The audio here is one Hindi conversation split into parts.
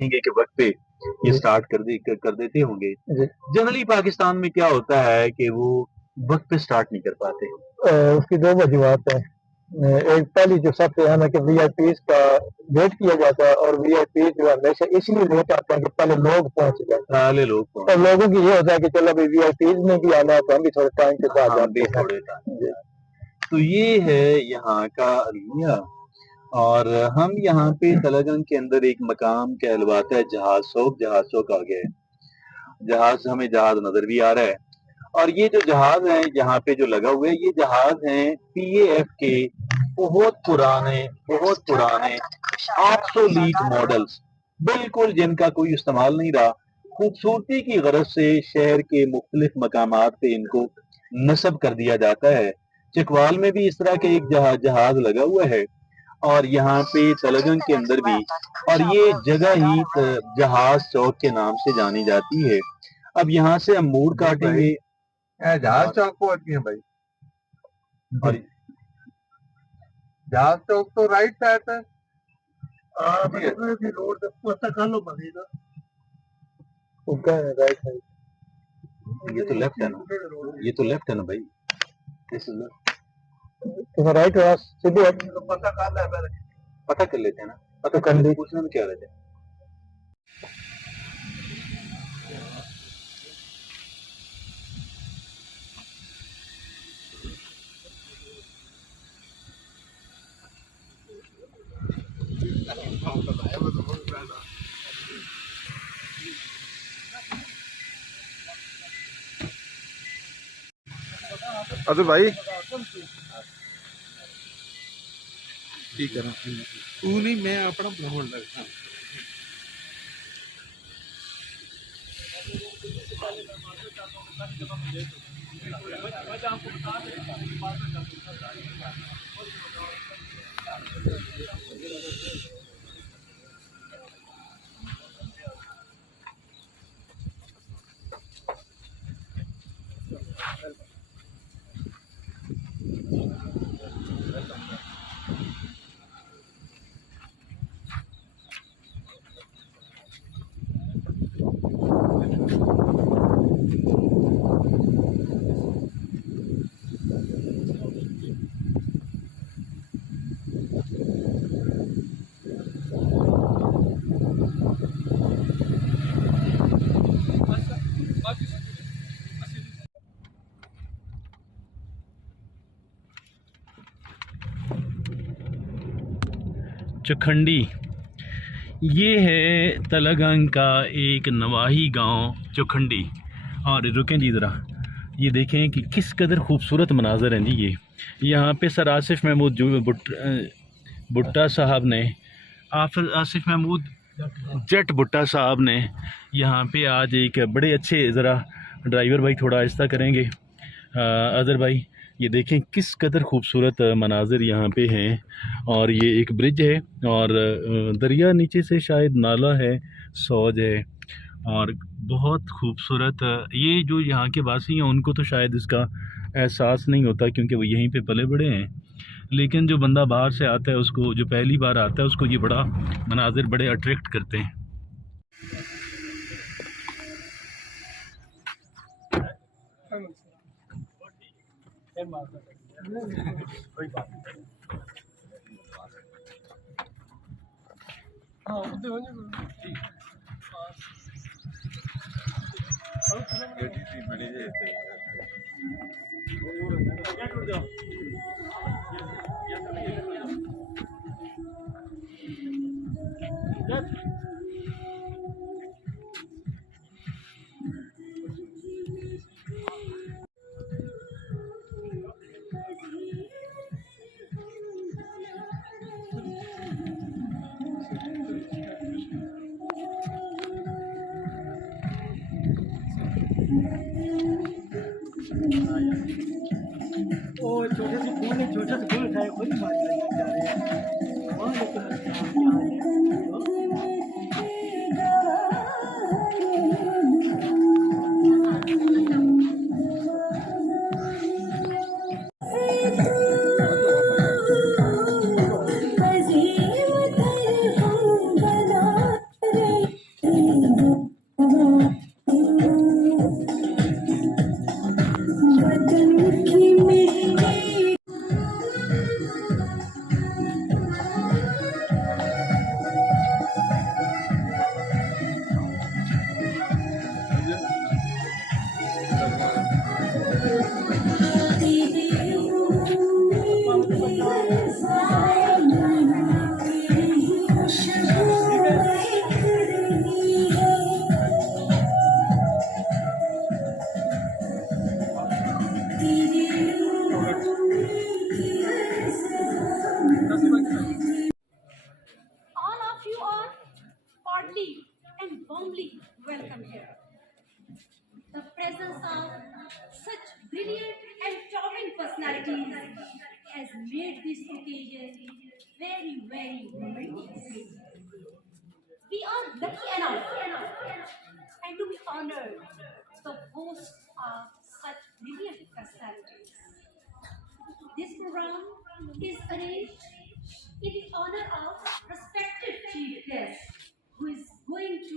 देखेंगे कि वक्त पे ये स्टार्ट कर देते होंगे। जनरली पाकिस्तान में क्या होता है कि वो वक्त पे स्टार्ट नहीं कर पाते। उसकी दो वजूहत हैं। एक पहली जो सबसे अहम है कि वीआईपीज का वेट किया जाता है, और वीआईपीज जो हमेशा इसलिए लेट आते हैं कि पहले लोग पहुंच जाते हैं। पहले लोग और लोगों की ये होता है कि चलो अभी वीआईपीज ने भी आना है तो हम भी थोड़े टाइम के बाद हम भी जाते हैं। थोड़े टाइम। तो ये है यहाँ का अलमिया। और हम यहाँ पे तलगंग के अंदर एक मकाम कहलवाता है जहाज चौक। जहाज चौक आ गया है। जहाज नजर भी आ रहा है। और ये जो जहाज है यहाँ पे जो लगा हुआ है, ये जहाज है पीएएफ के बहुत पुराने ऑब्सोलीट मॉडल्स, बिल्कुल जिनका कोई इस्तेमाल नहीं रहा। खूबसूरती की गरज से शहर के मुख्तलिफ मकामात पे इनको नस्ब कर दिया जाता है। चिकवाल में भी इस तरह के एक जहाज लगा हुआ है, और यहाँ पे तलगंग के अंदर भी। और ये जगह ही जहाज चौक के नाम से जानी जाती है। अब यहाँ से हम मोड़ काटेंगे। जहाज चौक को आती है भाई। और जहाज चौक तो राइट साइड है। रोड बनेगा राइट साइड। ये तो लेफ्ट है ना, ये तो लेफ्ट है ना भाई। दिस इज तो राइट है सीधे। पता कर लेते हैं ना। पता कर लेते, पूछने में क्या रहता है। अरे भाई ठीक है ना, तू नहीं मैं अपना बनाने लगता। चौखंडी ये है तलगंग का एक नवाही गांव चौखंडी। और रुकें जी ज़रा, ये देखें कि किस कदर खूबसूरत मनाज़र हैं जी। ये यहाँ पे सर आसिफ महमूद जो भुट्टा साहब ने आसिफ महमूद जट भुट्टा साहब ने यहाँ पे आज एक बड़े अच्छे, ज़रा ड्राइवर भाई थोड़ा आहिस्ता करेंगे, अज़र भाई, ये देखें किस कदर खूबसूरत मनाज़र यहाँ पे हैं। और ये एक ब्रिज है, और दरिया नीचे से शायद नाला है, सौज है, और बहुत खूबसूरत। ये जो यहाँ के वासी हैं उनको तो शायद इसका एहसास नहीं होता क्योंकि वो यहीं पे पले बड़े हैं, लेकिन जो बंदा बाहर से आता है, उसको जो पहली बार आता है, उसको ये बड़ा मनाज़र बड़े अट्रैक्ट करते हैं। छोटे से फूल उठाए खुद जा रहे हैं। और heartily and warmly welcome here. The presence of such brilliant and charming personalities has made this occasion very, very momentous. We are lucky enough and to be honored the host of such brilliant personalities. This program is arranged in the honor of respected chief guest who is going to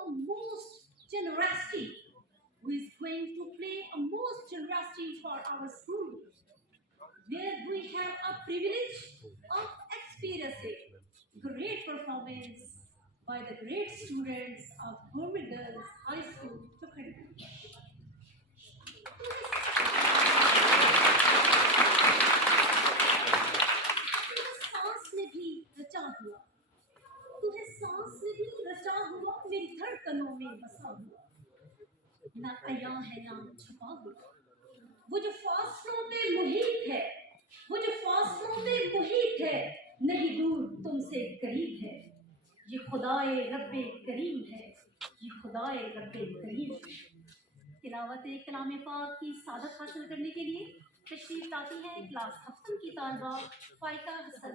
a most generosity, who is going to play a most generosity for our school, where we have a privilege of experiencing great performance by the great students of Government Girls High School, Chukhandi. सांस में भी रचा हुआ, तुम्हें सांस में भी रचा हुआ, मेरी धड़कनों में बसा हुआ, ना आया है ना छुपा हुआ, वो जो फासलों में मुहित है, वो जो फासलों में मुहित है, नहीं दूर तुमसे करीब है, ये खुदाए रब्बे करीम है, ये खुदाए रब्बे करीम है। तिलावत कलाम पाक की सादत हासिल करने के लिए तशरीफ लाती है क्लास हफ्तम की तालबा फाइका हसन।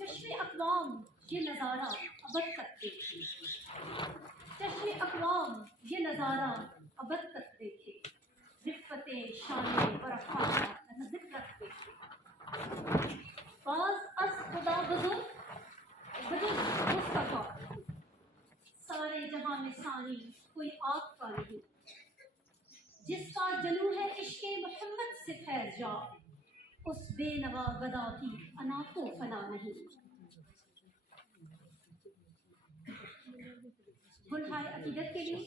चश्मे अक़वाम ये नज़ारा अबद तक देखे, चश्मे अक़वाम ये नज़ारा अबद तक देखे, रिफ़्फ़ते शाने बरफ़ा ज़िक्र देखे, बाज़ अस खुदा बुज़ुर्ग मुस्तफ़ा सारे जहां में सानी कोई आग का नहीं, जिसका जनू है इश्क़े मोहम्मद से फैज़ जा, उस बेनवा गदा की अना को फना नहीं। गुलहार अकीदत के लिए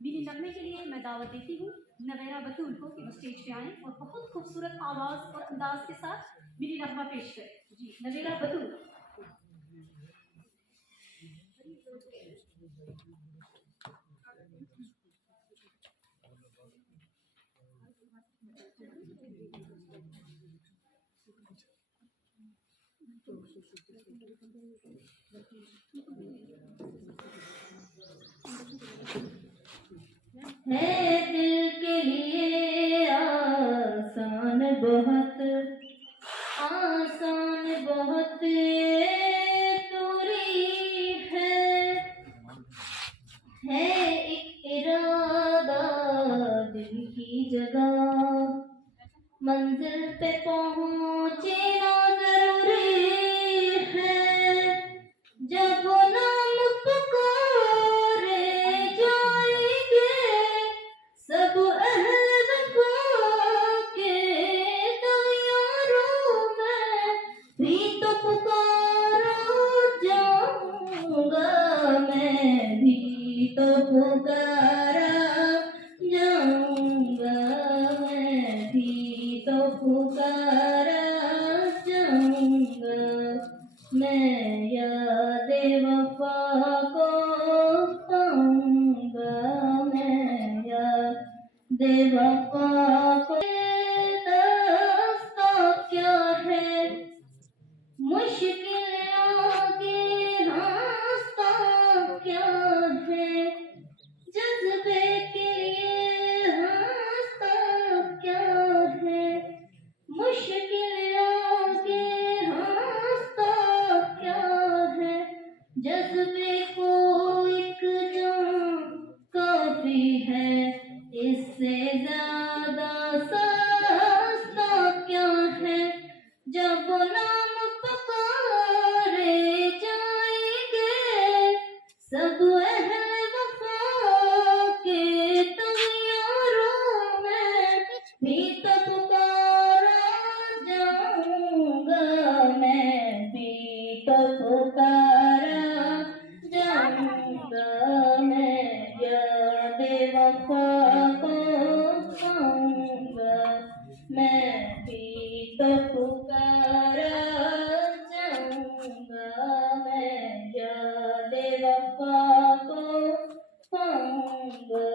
मिनी नगमे के लिए मैं दावत देती हूँ नवेरा बतूल को कि वो स्टेज पे आएं और बहुत खूबसूरत आवाज़ और अंदाज के साथ मिनी नगमा पेश करें। जी, नवेरा बतूल। है दिल के लिए आसान बहुत दूरी है एक इरादा दिल की जगह मंजिल पे पहुँचना जरूरी है जब वो नाम पुकारे जाएंगे सब अहल वफा के तैयारों में भी तो पुकारा जाऊंगा मैं भी तो पुकारा जाऊंगा मैं भी तो पुकारा जाऊंगा मैं याद वफा को पाऊंगा मैं याद वफा को रास्ता क्या है मुश्किल आगे रास्ता क्या है जज्बे के लिए रास्ता क्या है मुश्किल आगे रास्ता क्या है जज्बे को एक जान काफी है इससे ज्यादा सस्ता क्या है जब वो नाम पुकारे जाएंगे सब अहल वफा के तैयारों में भी तो पुकारा जाऊंगा मैं भी तो पुकारा जाऊंगा मैं याद वफा को पाऊंगा मैं भी तो पुकारा जाऊंगा मैं याद वफा को पाऊंगा।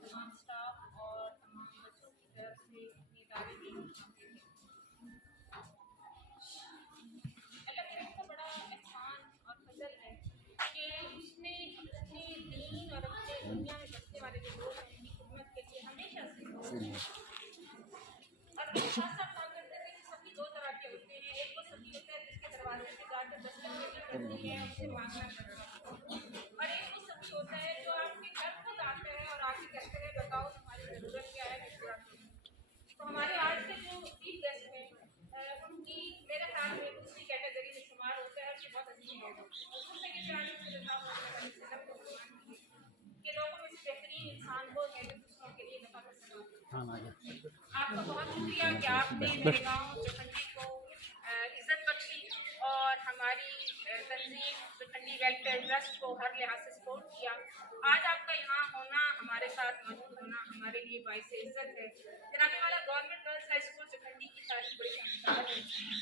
तमाम स्टाफ और तमाम बच्चों की तरफ से अपनी तारीफ मांगते थे। अल्लाह ताला का बड़ा एहसान और फजल है कि उसने अपने दीन और अपने दुनिया में बसने वाले जो लोग हैं उनकी खिदमत के लिए हमेशा से और हम साथ साथ कहा करते थे कि सभी दो तरह के होते हैं। एक वो सभी होता है जिसके दरवाजे पे जाकर दस्तक देनी पड़ती है, उससे मांगना पड़ता है, और एक वो सभी होता है जो आपके घर खुद आता है और आके कहते हैं बताओ तुम्हारी ज़रूरत क्या है, मैं पूरा करूँ। तो हमारे आज से जो चीफ गेस्ट हैं उनकी मेरे ख्याल में दूसरी कैटेगरी में शुमार होता है कि बहुत अजीम लोग होते हैं। उससे कि लोगों में से बेहतरीन इंसान वो है जो दूसरों के लिए नफा कर सकते हैं। आपका बहुत शुक्रिया कि आपने मेरे गाँव चौखंडी को इज्जत बख्शी और हमारी तंजीम चौखंडी वेलफेयर ट्रस्ट को हर लिहाज से सपोर्ट किया। आज आपका यहाँ होना, हमारे साथ मौजूद होना हमारे लिए बाइस इज्जत है। जनाबे वाला government girls high school Chaukhandi की तारीफ बड़ी शानदार है।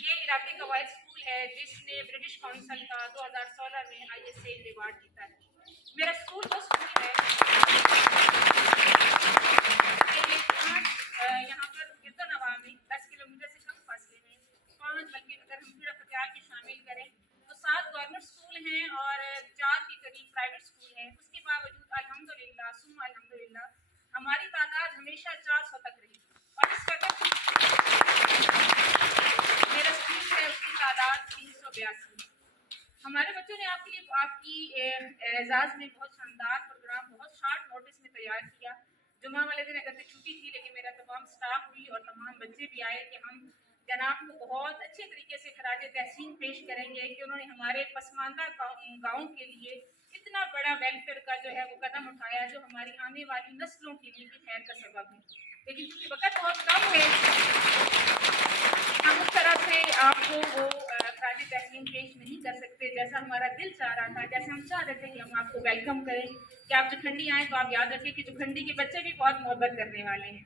ये इलाके का वाइड स्कूल है जिसने ब्रिटिश काउंसिल का 2016 में ISA अवार्ड जीता है। मेरा स्कूल वो स्कूल है यहाँ पर गिरदोनवा में 10 किलोमीटर से कम फासले में 5, बल्कि अगर हम फिर पटियाला के शामिल करें तो 7 गवर्नमेंट स्कूल हैं और 4 के करीब प्राइवेट स्कूल हैं। उसके बावजूद अल्हम्दुलिल्लाह सुम्मा अल्हम्दुलिल्लाह हमारी तादाद हमेशा 400 तक रही और इस वक्त मेरा स्कूल है उसकी तादाद 382। हमारे बच्चों ने आपके लिए आपकी एजाज़ में बहुत शानदार प्रोग्राम बहुत शॉर्ट नोटिस में तैयार किया। जुमा वाले दिन अगर छुट्टी थी लेकिन मेरा तमाम स्टाफ भी और तमाम बच्चे भी आए कि हम जनाब को बहुत अच्छे तरीके से खराज तहसीन पेश करेंगे कि उन्होंने हमारे पसमानदा गाँव के लिए इतना बड़ा वेलफेयर का जो है वो कदम उठाया जो हमारी आने वाली नस्लों के लिए भी खैर का सबब है। लेकिन चूँकि वक्त बहुत कम है हम उस तरह से आपको वो खराज तहसीन पेश नहीं कर सकते जैसा हमारा दिल चाह रहा था। जैसे हम चाह रहे थे कि हम आपको वेलकम करें कि आप चौखंडी आएँ तो आप याद रखें कि चौखंडी के बच्चे भी बहुत मोहब्बत करने वाले हैं।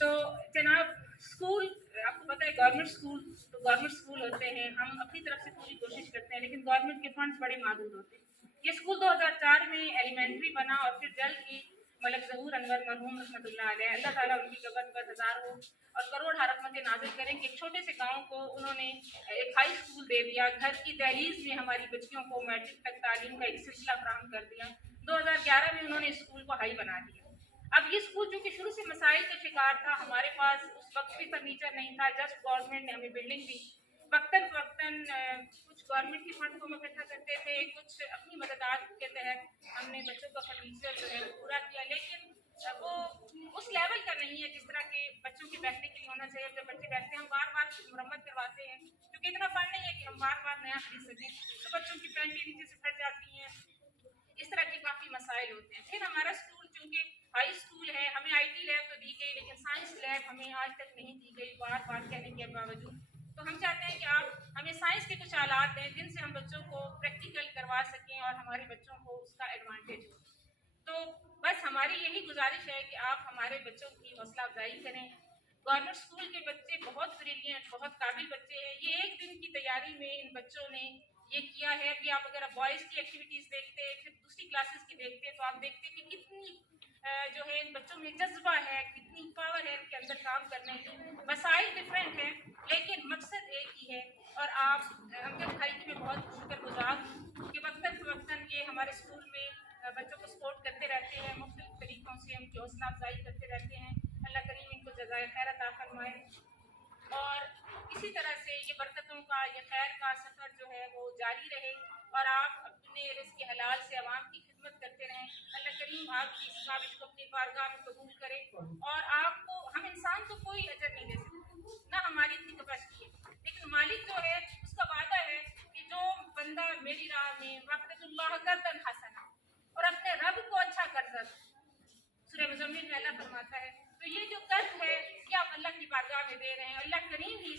तो जनाब स्कूल आपको पता है गवर्नमेंट स्कूल होते हैं, हम अपनी तरफ से पूरी कोशिश करते हैं लेकिन गवर्नमेंट के फंड्स बड़े महदूद होते हैं। ये स्कूल 2004 में एलिमेंट्री बना और फिर जल्द ही मलक ज़हूर अनवर मरहूम रहमतुल्लाह अलैह अल्लाह ताला उनकी कब्र पर हज़ार हो और करोड़ रहमतें नाज़िल करें कि एक छोटे से गाँव को उन्होंने एक हाई स्कूल दे दिया। घर की दहलीज में हमारी बच्चियों को मैट्रिक तक तालीम का एक सिलसिला फराहम कर दिया। 2011 में उन्होंने स्कूल को हाई बना दिया। अब ये स्कूल जो कि शुरू से मसाइल का शिकार था, हमारे पास उस वक्त भी फर्नीचर नहीं था, जस्ट गवर्नमेंट ने हमें बिल्डिंग दी। वक्तन कुछ गवर्नमेंट के फंड को हम इकट्ठा करते थे, कुछ अपनी मददात के तहत हमने बच्चों का फर्नीचर जो है पूरा किया, लेकिन वो उस लेवल का नहीं है जिस तरह के बच्चों के बैठने के लिए होना चाहिए। जब बच्चे बैठते हैं हम बार बार मरम्मत करवाते हैं क्योंकि इतना फंड नहीं है कि हम बार बार नया खरीद सकें, तो बच्चों की पैंटें नीचे से फट जाती हैं। इस तरह के काफ़ी मसाइल होते हैं। फिर हमारा स्कूल चूँकि हाई स्कूल है, हमें IT लैब तो दी गई लेकिन साइंस लैब हमें आज तक नहीं दी गई बार बार कहने के बावजूद। तो हम चाहते हैं कि आप हमें साइंस के कुछ आलात दें जिनसे हम बच्चों को प्रैक्टिकल करवा सकें और हमारे बच्चों को उसका एडवांटेज हो। तो बस हमारी यही गुजारिश है कि आप हमारे बच्चों की हौसला अफजाई करें। गवर्नमेंट स्कूल के बच्चे बहुत ब्रिलियंट बहुत काबिल बच्चे हैं। ये एक दिन की तैयारी में इन बच्चों ने ये किया है। अभी आप अगर बॉयज़ की एक्टिविटीज़ देखते फिर दूसरी क्लासेस की देखते तो आप देखते कि कितनी जो है इन बच्चों में जज्बा है, कितनी पावर है इनके अंदर काम करने की। मसाइल डिफरेंट हैं लेकिन मकसद एक ही है। और आप अमजद भाई की मैं बहुत शुक्रगुजार हूँ कि वक्तन फ़वक्तन ये हमारे स्कूल में बच्चों को सपोर्ट करते रहते हैं, मुख्तलिफ तरीक़ों से उनकी हौसला अफजाई करते रहते हैं। अल्लाह करीम इनको जज़ाए खैर अता फरमाए और इसी तरह से ये बरकतों का ये खैर का सफ़र जो है वो जारी रहे और आप अपने रिज़्क़ हलाल से आवाम की खिदमत करते रहें। अल्लाह करीम आपकी इस काविश को अपनी बारगाह में कबूल करे और आपको हम इंसान को कोई अजर नहीं दे सकते ना हमारी इतनी कैपेसिटी है, लेकिन मालिक जो है उसका वादा है कि जो बंदा मेरी राह में वक़्तुल्लाह कर्दन हसना और अपने रब को अच्छा कर्ज़ सूरह मुज़म्मिल में अल्लाह फरमाता है। तो ये जो कर्ज है ये आप अल्लाह की बारगाह में दे रहे हैं, अल्लाह करीम ही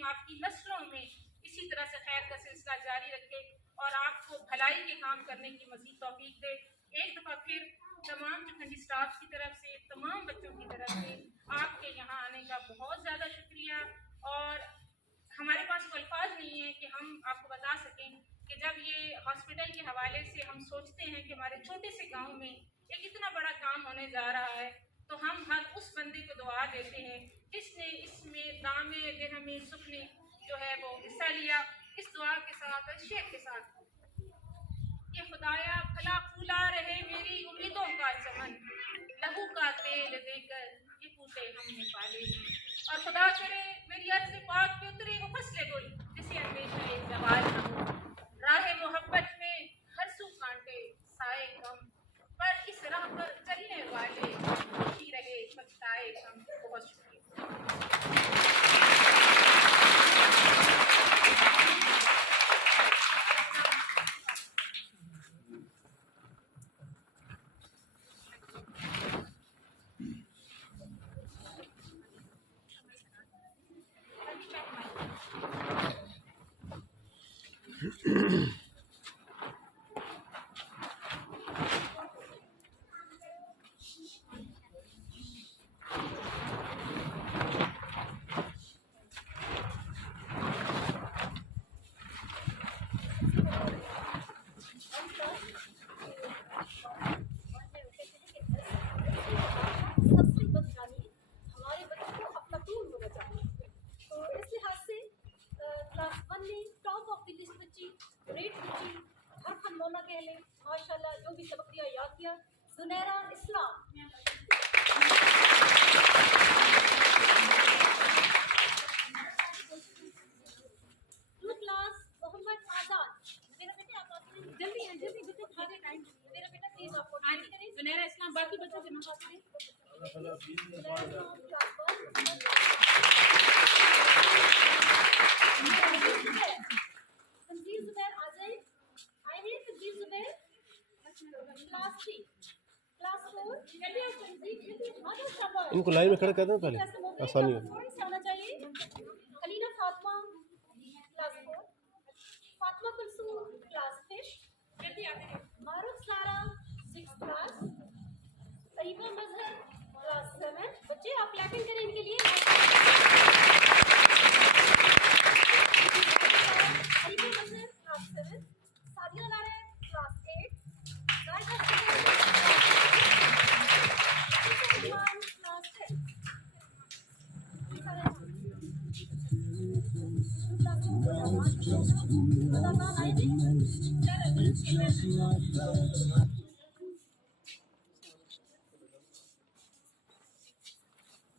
करीम आपकी नस्लों में इसी तरह से खैर का सिलसिला जारी रखे और आपको भलाई के काम करने की मज़ीद तौफीक दे। एक दफ़ा फिर तमाम चौखंडी स्टाफ की तरफ से, तमाम बच्चों की तरफ से आपके यहाँ आने का बहुत ज़्यादा शुक्रिया। और हमारे पास कोई अल्फाज नहीं है कि हम आपको बता सकें कि जब ये हॉस्पिटल के हवाले से हम सोचते हैं कि हमारे छोटे से गांव में एक इतना बड़ा काम होने जा रहा है, तो हम हर उस बंदे को दुआ देते हैं जिसने इसमें दामे दिरहमे सुखने जो है वो हिस्सा लिया। इस दुआ के साथ शेख के साथ कि खुदाया भला फूला रहे मेरी उम्मीदों का चमन, लहू का तेल देकर ये फूटे हमने पाले हैं। और खुदा करे मेरी अर्ज़ पाक पे उतरे वो फसले गुल जिसे हमेशा एक जवाल न हो। राह मोहब्बत में हर सू कांटे साए कम, पर इस राह पर चलने वाले ही रहे पछताए कम। बहुत शुक्रिया। सबसे बदनामी हमारे बच्चों को अपना टूर होना चाहिए। तो इस लिहाज से क्लास 1 में टॉप ऑफ द लिस्ट बच्ची, ग्रेट बच्ची, हर खनमौना कह लें, माशाल्लाह जो भी सबक दिया याद किया। जुनैरा इस्लाम, टू क्लास मोहम्मद आजाद। मेरा बेटे आप जल्दी है, जल्दी बच्चों को खाने टाइम। मेरा बेटा प्लीज आपको आगे करें। जुनैरा इस्लाम बाकी बच्चों के नाम पास करें। तंजील जुबैर आ जाए, आए हैं तंजील जुबैर। क्लास 3, क्लास 4, जल्दी आओ तंजील, जल्दी आ जाओ शाबाश। इनको लाइन में खड़ा कर दो पहले, आसानी हो। थोड़ी सी आना चाहिए। कलीना फातिमा क्लास 4, फातिमा कुलसूम क्लास 5, जल्दी आते हैं। मारूफ सारा 6th क्लास, तरीबा मजहर क्लास 7। बच्चे आप क्लैपिंग करें इनके लिए। तरीबा मजहर क्लास 7, सादिया लारा क्लास 8, जायदा क्लास 10।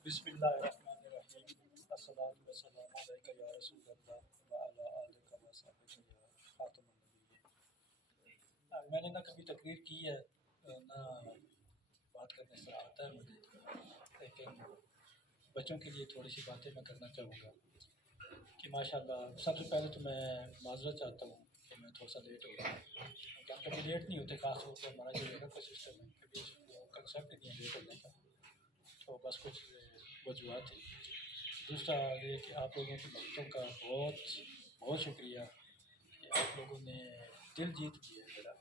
बिस्मिल्लाहिर्रहमानिर्रहीम, अस्सलातु वस्सलामु अलैका या रसूलल्लाह व अला आलिका व सहबिका या खातमुन नबिय्यीन। मैंने ना कभी तकरीर की है ना बात करने से आता है मुझे, लेकिन बच्चों के लिए थोड़ी सी बातें मैं करना चाहूँगा कि माशाल्लाह सबसे पहले तो मैं माजरत चाहता हूँ कि मैं थोड़ा सा लेट हो गया। हम कभी लेट नहीं होते, खास तौर पर हमारा जो जगह का सिस्टम है कभी कंसेप्ट नहीं है लेट होने का, तो बस कुछ वजूहत थी। दूसरा ये कि आप लोगों की मददों का बहुत बहुत शुक्रिया कि आप लोगों ने दिल जीत लिया मेरा,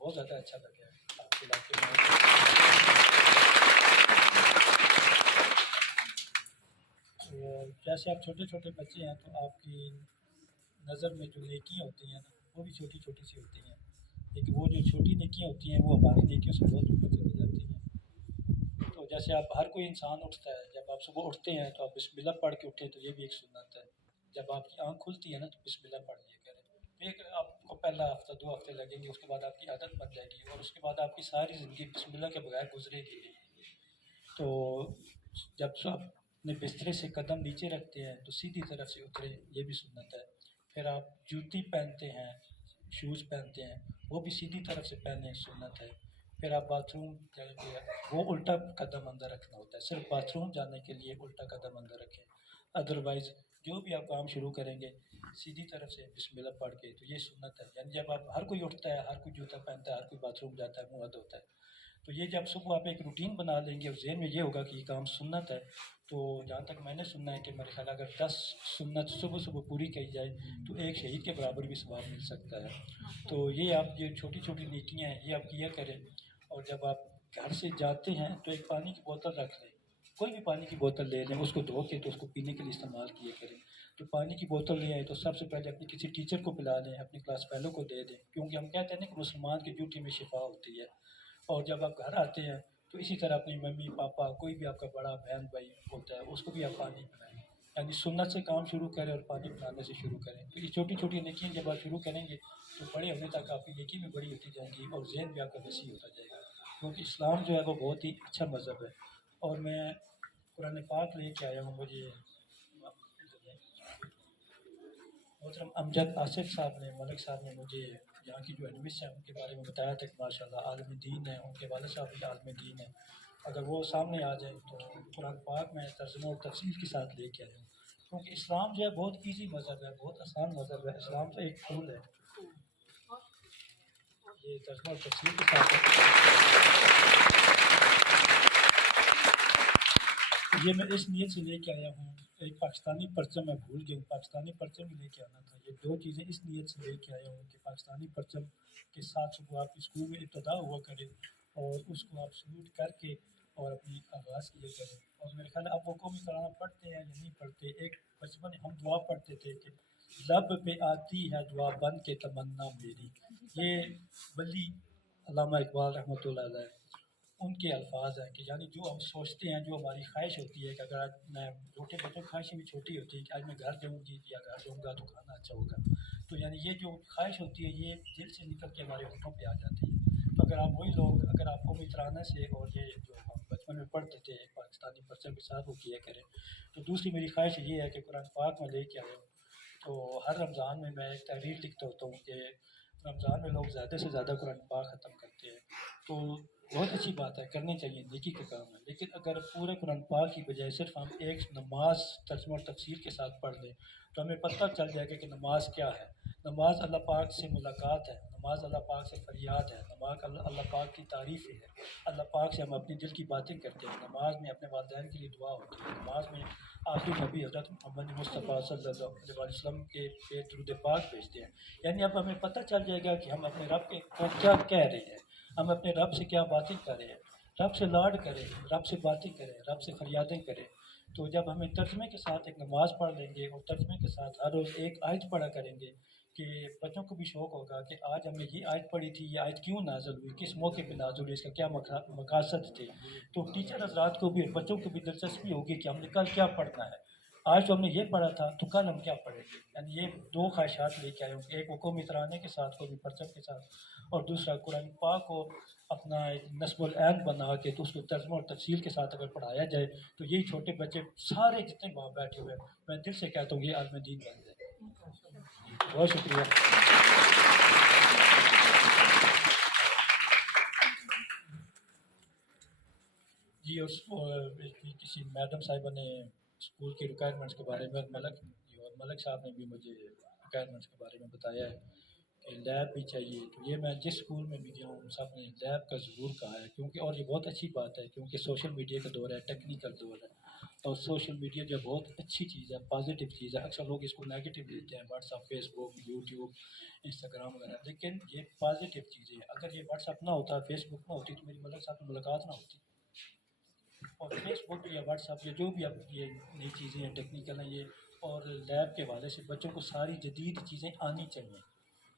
बहुत ज़्यादा अच्छा लगा आपके इलाके में। और जैसे आप छोटे छोटे बच्चे हैं तो आपकी नज़र में जो नेकियां होती हैं ना वो भी छोटी छोटी सी होती हैं, लेकिन वो जो छोटी नेकियां होती हैं वो हमारी नेकियों से बहुत ऊपर चली जाती हैं। तो जैसे आप हर कोई इंसान उठता है, जब आप सुबह उठते हैं तो आप बिस्मिल्लाह पढ़ के उठें, तो ये भी एक सुन्नत है। जब आपकी आँख खुलती है ना तो बिस्मिल्लाह पढ़ लिया करें। एक आपको पहला हफ्ता 2 हफ्ते लगेंगे, उसके बाद आपकी आदत बन जाएगी और उसके बाद आपकी सारी ज़िंदगी बिस्मिल्लाह के बगैर गुजरेगी नहीं। तो जब अपने बिस्तरे से कदम नीचे रखते हैं तो सीधी तरफ से उतरे, ये भी सुन्नत है। फिर आप जूती पहनते हैं, शूज़ पहनते हैं, वो भी सीधी तरफ से पहने, सुन्नत है। फिर आप बाथरूम जाएंगे, वो उल्टा कदम अंदर रखना होता है, सिर्फ बाथरूम जाने के लिए उल्टा कदम अंदर रखें। अदरवाइज़ जो भी आप काम शुरू करेंगे सीधी तरफ से बिस्मिल्लाह पढ़ के, तो ये सुन्नत है। यानी जब आप हर कोई उठता है, हर कोई जूता पहनता है, हर कोई बाथरूम जाता है, मुँह हाथ धोता है, तो ये जब सुबह आप एक रूटीन बना लेंगे और जहन में ये होगा कि ये काम सुन्नत है, तो जहाँ तक मैंने सुना है कि मेरे ख्याल अगर 10 सुन्नत सुबह सुबह पूरी की जाए तो एक शहीद के बराबर भी सवाब मिल सकता है। तो ये आप ये छोटी छोटी नेकियाँ हैं ये आप किया करें। और जब आप घर से जाते हैं तो एक पानी की बोतल रख लें, कोई भी पानी की बोतल ले लें, उसको धो के तो उसको पीने के लिए इस्तेमाल किया करें। तो पानी की बोतल ले आए तो सबसे पहले अपने किसी टीचर को पिला दें, अपने क्लास फेलो को दे दें, क्योंकि हम कहते हैं ना कि मुसलमान की ड्यूटी में शिफा होती है। और जब आप घर आते हैं तो इसी तरह अपनी मम्मी पापा कोई भी आपका बड़ा बहन भाई होता है उसको भी आप पानी पिलाएं, यानी सुन्नत से काम शुरू करें और पानी पिलाने से शुरू करें। तो ये छोटी छोटी नेकियां जब आप शुरू करेंगे तो बड़े होने तक आपकी नेकी भी बड़ी होती जाएंगी और जहन भी आपका वसी होता जाएगा, क्योंकि इस्लाम जो है वो बहुत ही अच्छा मज़हब है। और मैं कुरान पाक लेके आया हूँ। मुझे मोहतरम अमजद आसिफ साहब ने मलिक साहब ने मुझे यहाँ की जो एडमिस हैं उनके बारे में बताया था कि माशाल्लाह आलिम दीन है, उनके वाले साहब भी आलिम दीन है। अगर वो सामने आ जाए तो कुरान पाक में तर्जुमा और तफसील के साथ लेके आया हूँ, क्योंकि इस्लाम जो है बहुत ईजी मज़हब है, बहुत आसान मज़हब है। इस्लाम तो एक फूल है। ये तर्जुमा और तफसील के साथ ये मैं इस नीयत से लेके आया हूँ। एक पाकिस्तानी परचम मैं भूल गया हूँ, पाकिस्तानी परचम भी लेके आना था। ये दो चीज़ें इस नीयत से लेके आया हूँ कि पाकिस्तानी परचम के साथ सुबह आप स्कूल में इब्तदा हुआ करें और उसको आप सल्यूट करके और अपनी आगाज़ किया करें। और मेरे ख्याल अब वो कौमी तराना पढ़ते हैं या नहीं पढ़ते। एक बचपन हम दुआ पढ़ते थे कि लब पे आती है दुआ बन के तमन्ना मेरी, ये वली अल्लामा इकबाल रहमतुल्लाह अलैह उनके अल्फाज हैं कि यानी जो हम सोचते हैं, जो हमारी ख्वाहिश होती है कि अगर आज मैं छोटे बच्चों की ख्वाहिशें भी छोटी होती है कि आज मैं घर जाऊँगी या घर जाऊँगा तो खाना अच्छा होगा, तो यानी ये जो ख्वाहिश होती है ये दिल से निकल के हमारे होठों पे आ जाती है। तो अगर आप वही लोग अगर आप कौमी तराना से और ये जो हम बचपन में पढ़ते थे एक पाकिस्तानी परचम के साथ वो किया करें। तो दूसरी मेरी ख्वाहिश ये है कि कुरान पाक में लेके आया हूँ, तो हर रमज़ान में मैं एक तहरीर लिखता होता हूँ कि रमज़ान में लोग ज़्यादा से ज़्यादा कुरान पाक ख़त्म करते हैं। तो बहुत अच्छी बात है, करनी चाहिए, नेकी का काम है। लेकिन अगर पूरे कुरान पाक की बजाय सिर्फ हम एक नमाज तर्जुमा और तफसीर के साथ पढ़ लें तो हमें पता चल जाएगा कि नमाज क्या है। नमाज अल्लाह पाक से मुलाकात है, नमाज अल्लाह पाक से फरियाद है, नमाज अल्लाह पाक की तारीफ़ है, अल्लाह पाक से हम अपनी दिल की बातें करते हैं। नमाज में अपने वालिदैन के लिए दुआ होती है, नमाज में आखिरी नबी हज़रत मोहम्मद मुस्तफ़ा सल्लल्लाहु अलैहि वसल्लम के पे दुरूद पाक भेजते हैं। यानी अब हमें पता चल जाएगा कि हम अपने रब को क्या कह रहे हैं, हम अपने रब से क्या बातें कर रहे हैं, रब से लाड करें, रब से बातें करें, रब से फरियादें करें। तो जब हमें तर्जुमे के साथ एक नमाज़ पढ़ लेंगे और तर्जुमे के साथ हर रोज़ एक आयत पढ़ा करेंगे कि बच्चों को भी शौक़ होगा कि आज हमने ये आयत पढ़ी थी, ये आयत क्यों नाज़िल हुई, किस मौके पे नाज़िल हुई, इसका क्या मकासद थे। तो टीचर हज़रात को भी और बच्चों को भी दिलचस्पी होगी कि हमने कल क्या पढ़ना है, आज तो हमने ये पढ़ा था तो कल हम क्या पढ़ेंगे। यानी ये दो ख्वाहिशात लेके आए हूँ, एक वो कौमी तराने के साथ, कौमी परचम के साथ, और दूसरा कुरान पाक को अपना एक नस्बुल ऐन बना के तो उसको तर्जुमा और तफसील के साथ अगर पढ़ाया जाए तो यही छोटे बच्चे सारे जितने वहाँ बैठे हुए हैं मैं दिल से कहता हूँ ये आलिम दीन बन जाए। बहुत शुक्रिया। जी और किसी मैडम साहिबा ने स्कूल की रिक्वायरमेंट्स के बारे में मलिक साहब ने भी मुझे रिक्वायरमेंट्स के बारे में बताया है कि लैब भी चाहिए। तो ये मैं जिस स्कूल में भी गया हूँ सब ने लैब का ज़रूर कहा है, क्योंकि और ये बहुत अच्छी बात है क्योंकि सोशल मीडिया का दौर है, टेक्निकल दौर है और सोशल मीडिया जो बहुत अच्छी चीज़ है, पॉजिटिव चीज़ है। अक्सर लोग इसको नेगेटिव लेते हैं, व्हाट्सअप, फेसबुक, यूट्यूब, इंस्टाग्राम वगैरह, लेकिन ये पॉजिटिव चीज़ें हैं। अगर ये व्हाट्सअप ना होता, फेसबुक ना होती तो मेरी मलिक साहब से मुलाकात ना होती। और फेसबुक या व्हाट्सअप या जो भी अब ये नई चीज़ें हैं टेक्निकल हैं ये, और लैब के हवाले से बच्चों को सारी जदीद चीज़ें आनी चाहिए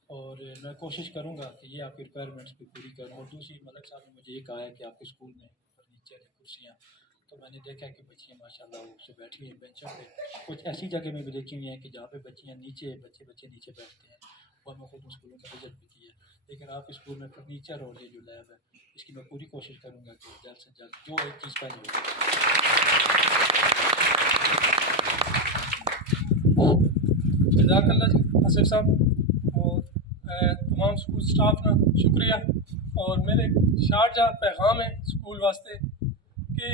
और मैं कोशिश करूँगा कि ये आपकी रिक्वायरमेंट्स भी पूरी करूँ। और दूसरी मलिक साहब ने मुझे ये कहा है कि आपके स्कूल में फर्नीचर है, कुर्सियाँ, तो मैंने देखा कि बच्चियाँ माशाल्लाह उससे बैठी हुई हैं बेंचों पे। कुछ ऐसी जगह में भी देखी हुई हैं कि जहाँ पे बच्चियाँ नीचे बच्चे नीचे बैठते हैं, और मैं खुद उन स्कूलों का विजिट भी किया। लेकिन आपके स्कूल में फर्नीचर और ये जो लैब है इसकी मैं पूरी कोशिश करूँगा कि जल्द से जल्द जो एक चीज़ पहले हो। जज़ाकल्लाह जी आसिफ साहब और तमाम स्कूल स्टाफ का शुक्रिया। और मेरे शारजा पैगाम है स्कूल वास्ते कि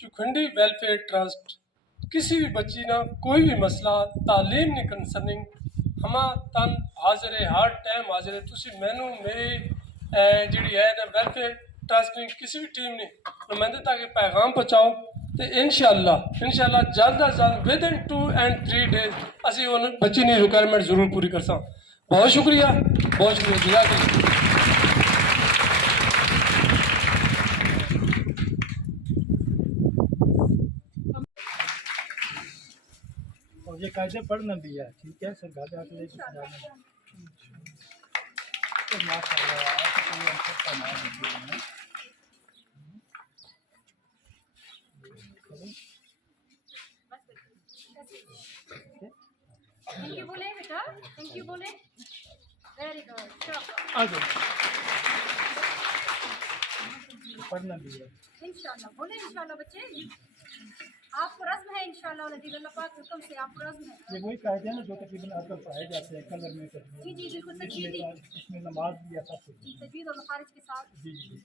चुखंडी वेलफेयर ट्रस्ट किसी भी बच्ची ना कोई भी मसला तालीम ने कंसर्निंग हमा तन हाजिर है, हर टाइम हाजिर है। तुसी मैनू मेरी जी है ना वेलफेयर ट्रस्ट की किसी भी टीम ने नुमाइंदे तक पैगाम पहुँचाओ तो इंशाअल्लाह जल्द अज जल्द विद इन 2 and 3 days असी उन बच्ची की रिक्वायरमेंट जरूर पूरी कर सा। बहुत शुक्रिया जज़ाकल्लाह। और ये कायदे पढ़ना भी है, ठीक है सर, गाते आते तो माशाल्लाह आपको कोई अंतर का नाम नहीं है। थैंक यू बोले बेटा, थैंक यू बोले, वेरी गुड, आ जाओ पढ़ना भी है इंशाल्लाह बोले इंशाल्लाह बच्चे, आपको रस्म है इंशाल्लाह अल्लाह पाक हुक्म से आपको रस्म है। ये वही कायदे ना जो तकरीबन आजकल पढ़ाए जाते हैं कलर में जी जी बिल्कुल तजवीद, इसमें नमाज भी है सब कुछ तजवीद और मखारिज के साथ। जी जी।